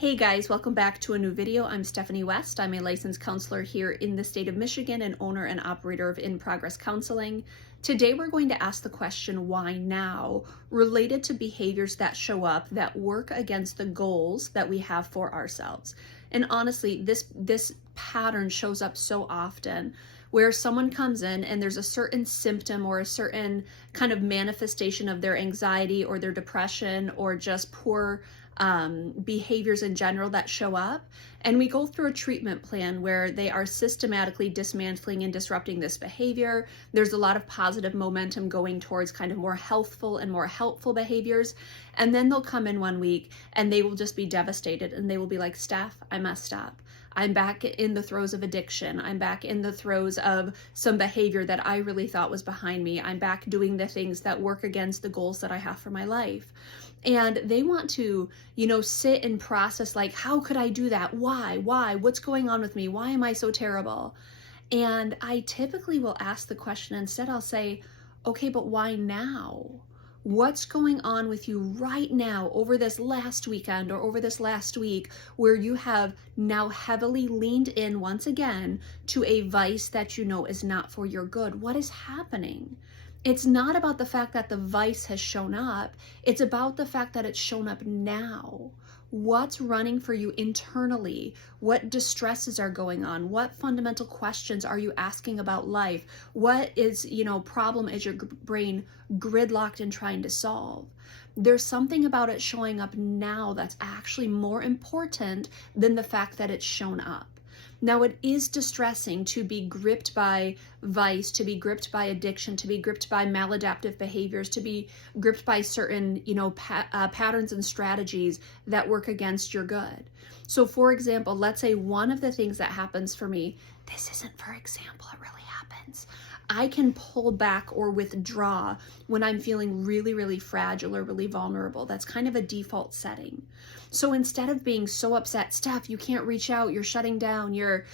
Hey guys, welcome back to a new video. I'm Stephanie West. I'm a licensed counselor here in the state of Michigan and owner and operator of In Progress Counseling. Today we're going to ask the question, why now, related to behaviors that show up that work against the goals that we have for ourselves. And honestly, this pattern shows up so often where someone comes in and there's a certain symptom or a certain kind of manifestation of their anxiety or their depression or just poor behaviors in general that show up, and we go through a treatment plan where they are systematically dismantling and disrupting this behavior. There's a lot of positive momentum going towards kind of more healthful and more helpful behaviors, and then they'll come in one week and they will just be devastated and they will be like, Steph, I messed up. I'm back in the throes of addiction. I'm back in the throes of some behavior that I really thought was behind me. I'm back doing the things that work against the goals that I have for my life. And they want to, sit and process like, how could I do that? Why? What's going on with me? Why am I so terrible? And I typically will ask the question instead. I'll say, okay, but why now? What's going on with you right now over this last weekend or over this last week where you have now heavily leaned in once again to a vice that you know is not for your good? What is happening? It's not about the fact that the vice has shown up. It's about the fact that it's shown up now. What's running for you internally? What distresses are going on? What fundamental questions are you asking about life? What problem is your brain gridlocked in trying to solve? There's something about it showing up now that's actually more important than the fact that it's shown up. Now, it is distressing to be gripped by vice, to be gripped by addiction, to be gripped by maladaptive behaviors, to be gripped by certain, patterns and strategies that work against your good. So, for example, let's say one of the things that happens for me, this isn't for example, it really happens. I can pull back or withdraw when I'm feeling really, really fragile or really vulnerable. That's kind of a default setting. So instead of being so upset, Steph, you can't reach out, you're shutting down, you're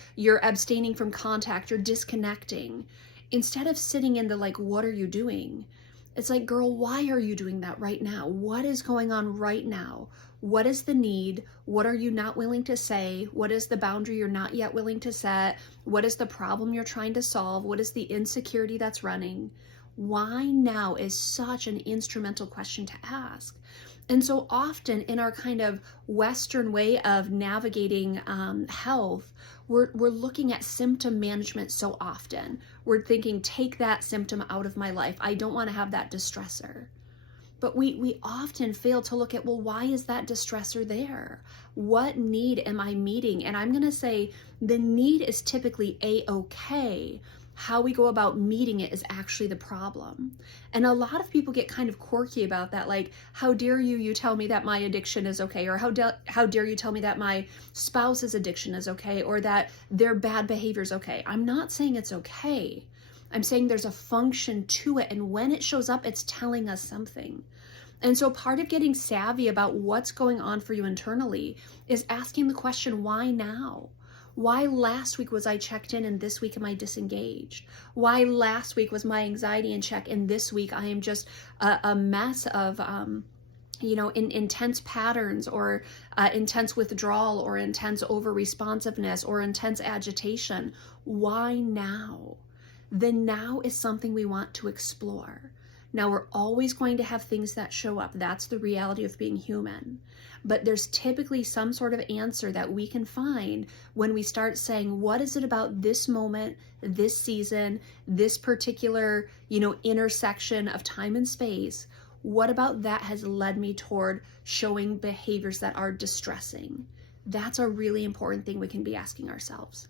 abstaining from contact, you're disconnecting. Instead of sitting in the like, what are you doing? It's like, girl, why are you doing that right now? What is going on right now? What is the need? What are you not willing to say? What is the boundary you're not yet willing to set? What is the problem you're trying to solve? What is the insecurity that's running? Why now is such an instrumental question to ask. And so often in our kind of Western way of navigating health, we're looking at symptom management so often. We're thinking, take that symptom out of my life. I don't want to have that distressor. But we often fail to look at, well, why is that distressor there? What need am I meeting? And I'm going to say the need is typically A-okay. How we go about meeting it is actually the problem. And a lot of people get kind of quirky about that, like, how dare you tell me that my addiction is okay, or how dare you tell me that my spouse's addiction is okay, or that their bad behavior is okay. I'm not saying it's okay. I'm saying there's a function to it, and when it shows up, it's telling us something. And so part of getting savvy about what's going on for you internally is asking the question, why now? Why last week was I checked in and this week am I disengaged? Why last week was my anxiety in check and this week I am just a mess of intense patterns or intense withdrawal or intense over-responsiveness or intense agitation? Why now? The now is something we want to explore. Now, we're always going to have things that show up. That's the reality of being human. But there's typically some sort of answer that we can find when we start saying, what is it about this moment, this season, this particular, intersection of time and space? What about that has led me toward showing behaviors that are distressing? That's a really important thing we can be asking ourselves.